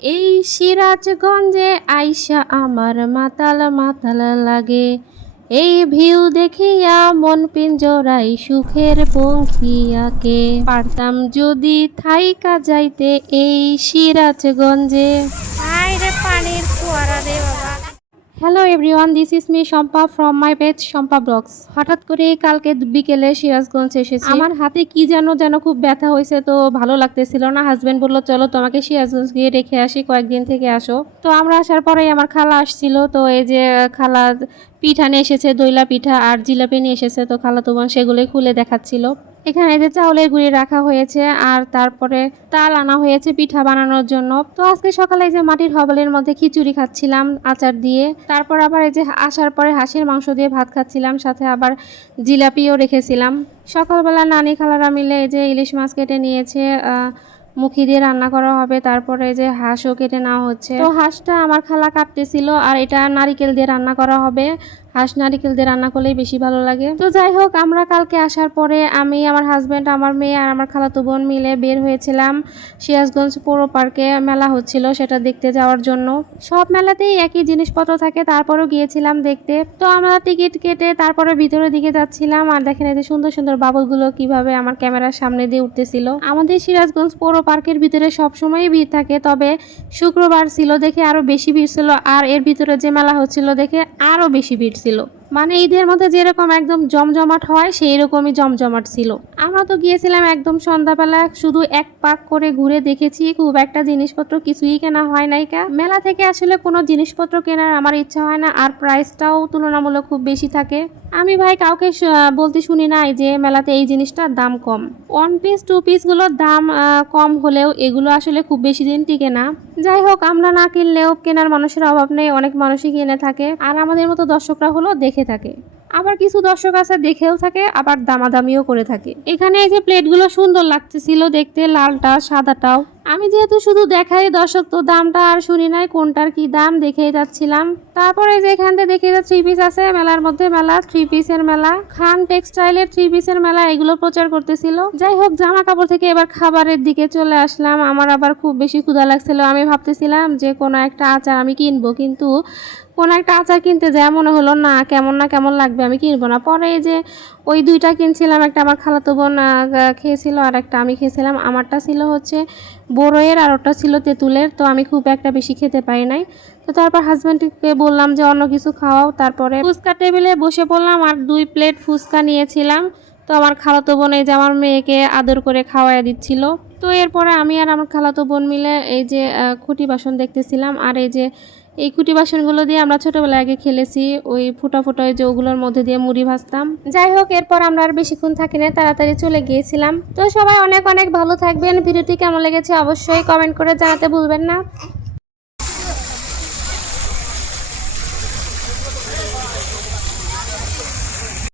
এই সিরাজগঞ্জে আইসা আমার মাতাল মাতাল লাগে। এই ভিউ দেখিয়া মন পিঞ্জরাই সুখের পঙ্খিয়াকে পারতাম যদি থাইকা যাইতে এই সিরাজগঞ্জে। পানির ফোয়ারা বাবা hello everyone this is me Shampa from my page Shampa blogs হঠাৎ করে কালকে বিকেলে সিরাজগঞ্জ এসেছি। আমার হাতে কি যেন যেন খুব ব্যথা হয়েছে, তো ভালো লাগতেছিল না। হাজব্যান্ড বলল, চলো তোমাকে সিরাজগঞ্জ গিয়ে রেখে আসি, কয়েকদিন থেকে আসো। তো আমরা আসার পরেই আমার খালা আসছিল, তো এই যে খালা পিঠা নিয়ে এসেছে, দইলা পিঠা আর জিলাপি নিয়ে এসেছে, তো খালা তোমার সেগুলোই খুলে দেখাচ্ছিল। এখানে যে চাউলের গুঁড়ি রাখা হয়েছে আর তারপরে তাল আনা হয়েছে পিঠা বানানোর জন্য। তো আজকে সকালে যে মাটির হবলের মধ্যে খিচুড়ি খাচ্ছিলাম আচার দিয়ে। তারপর আবার এই যে আসার পরে হাঁসের মাংস দিয়ে ভাত খাচ্ছিলাম, সাথে আবার জিলাপিও রেখেছিলাম। সকালবেলা নানি খালারা মিলে এই যে ইলিশ মাছ কেটে নিয়েছে মুখি দিয়ে রান্না করা হবে, তারপরে যে হাঁসও কেটে নেওয়া হচ্ছে। তো হাঁসটা আমার খালা কাটতেছিল আর এটা নারিকেল দিয়ে রান্না করা হবে। হাঁস নারিকেল দিয়ে রান্না করলেই বেশি ভালো লাগে। তো যাই হোক, আমরা কালকে আসার পরে আমি, আমার হাজব্যান্ড আমার মেয়ে আর আমার খালাতো বোন মিলে বের হয়েছিলাম সিরাজগঞ্জ পৌর পার্কে। মেলা হচ্ছিল সেটা দেখতে যাওয়ার জন্য। সব মেলাতেই একই জিনিসপত্র থাকে, তারপরেও গিয়েছিলাম দেখতে। তো আমরা টিকিট কেটে তারপরে ভিতরের দিকে যাচ্ছিলাম আর দেখেন এই যে সুন্দর সুন্দর বাবলগুলো কীভাবে আমার ক্যামেরার সামনে দিয়ে উঠতেছিল। আমাদের সিরাজগঞ্জ পৌর পার্কের ভিতরে সবসময়ই ভিড় থাকে, তবে শুক্রবার ছিল দেখে আরও বেশি ভিড় ছিল আর এর ভিতরে যে মেলা হচ্ছিল দেখে আরও বেশি ভিড় ছিল। মানে ঈদের মধ্যে যেরকম একদম জমজমাট হয় সেই রকমই জমজমাট ছিল। আমরা তো গিয়েছিলাম একদম সন্ধ্যাবেলা, শুধু এক পাক করে ঘুরে দেখেছি, খুব একটা জিনিসপত্র কিছুই কেনা হয় নাই কা। মেলা থেকে আসলে কোনো জিনিসপত্র কেনার আমার ইচ্ছা হয় না, আর প্রাইসটাও তুলনামূলক খুব বেশি থাকে। আমি ভাই কাউকে বলতে শুনি নাই যে মেলাতে এই জিনিসটার দাম কম। ওয়ান পিস টু পিসগুলোর দাম কম হলেও এগুলো আসলে খুব বেশি দিন টিকে না। যাই হোক, আমরা না কিনলেও কেনার মানুষের অভাব নেই, অনেক মানুষই কিনে থাকে। আর আমাদের মতো দর্শকরা হলো দেখে থাকে। আবার কিছু দর্শক আছে দেখেও থাকে, আবার দামাদামিও করে থাকে। এখানে এই যে প্লেটগুলো সুন্দর লাগতেছিল দেখতে, লালটা, সাদাটাও। আমি যেহেতু শুধু দেখাই দর্শক, তো দামটা আর শুনি নাই কোনটার কি দাম দেখেই যাচ্ছিলাম। তারপরে যে এখান থেকে দেখে যা থ্রি পিস আছে, মেলার মধ্যে মেলা থ্রি পিসের মেলা, খান টেক্সটাইলের থ্রি পিসের মেলা, এগুলো প্রচার করতেছিল। যাই হোক, জামা কাপড় থেকে এবার খাবারের দিকে চলে আসলাম। আমার আবার খুব বেশি ক্ষুধা লাগছিল। আমি ভাবতেছিলাম যে কোনো একটা আচার আমি কিনবো, কিন্তু কোনো একটা আচার কিনতে যায় মনে হলো, না, কেমন না কেমন লাগবে, আমি কিনবো না। পরে যে ওই দুইটা কিনছিলাম, একটা আমার খালাতো বোন খেয়েছিল, আর একটা আমি খেয়েছিলাম। আমারটা ছিল হচ্ছে বড়ইয়ের, আর ওটা ছিল তেঁতুলের, তো আমি খুব একটা বেশি খেতে পারি নাই। তো তারপর হাজব্যান্ডকে বললাম যে, অন্য কিছু খাওয়াও। তারপরে ফুচকা টেবিলে বসে পড়লাম আর দুই প্লেট ফুচকা নিয়েছিলাম। তো আমার খালাতো বোন, এই যে আমার মেয়েকে আদর করে খাওয়াই দিচ্ছিল। তো এরপরে আমি আর আমার খালাতো বোন মিলে এই যে খুঁটি বাসন দেখতেছিলাম। আর এই যে, এই খুঁটি বাসনগুলো দিয়ে আমরা ছোটোবেলায় আগে খেলেছি। ওই ফুটা ফুটা যে ওগুলোর মধ্যে দিয়ে মুড়ি ভাজতাম। যাই হোক, এরপর আমরা আর বেশিক্ষণ থাকি না, তাড়াতাড়ি চলে গিয়েছিলাম। তো সবাই অনেক অনেক ভালো থাকবেন। ভিডিওটি কেমন লেগেছে অবশ্যই কমেন্ট করে জানাতে ভুলবেন না।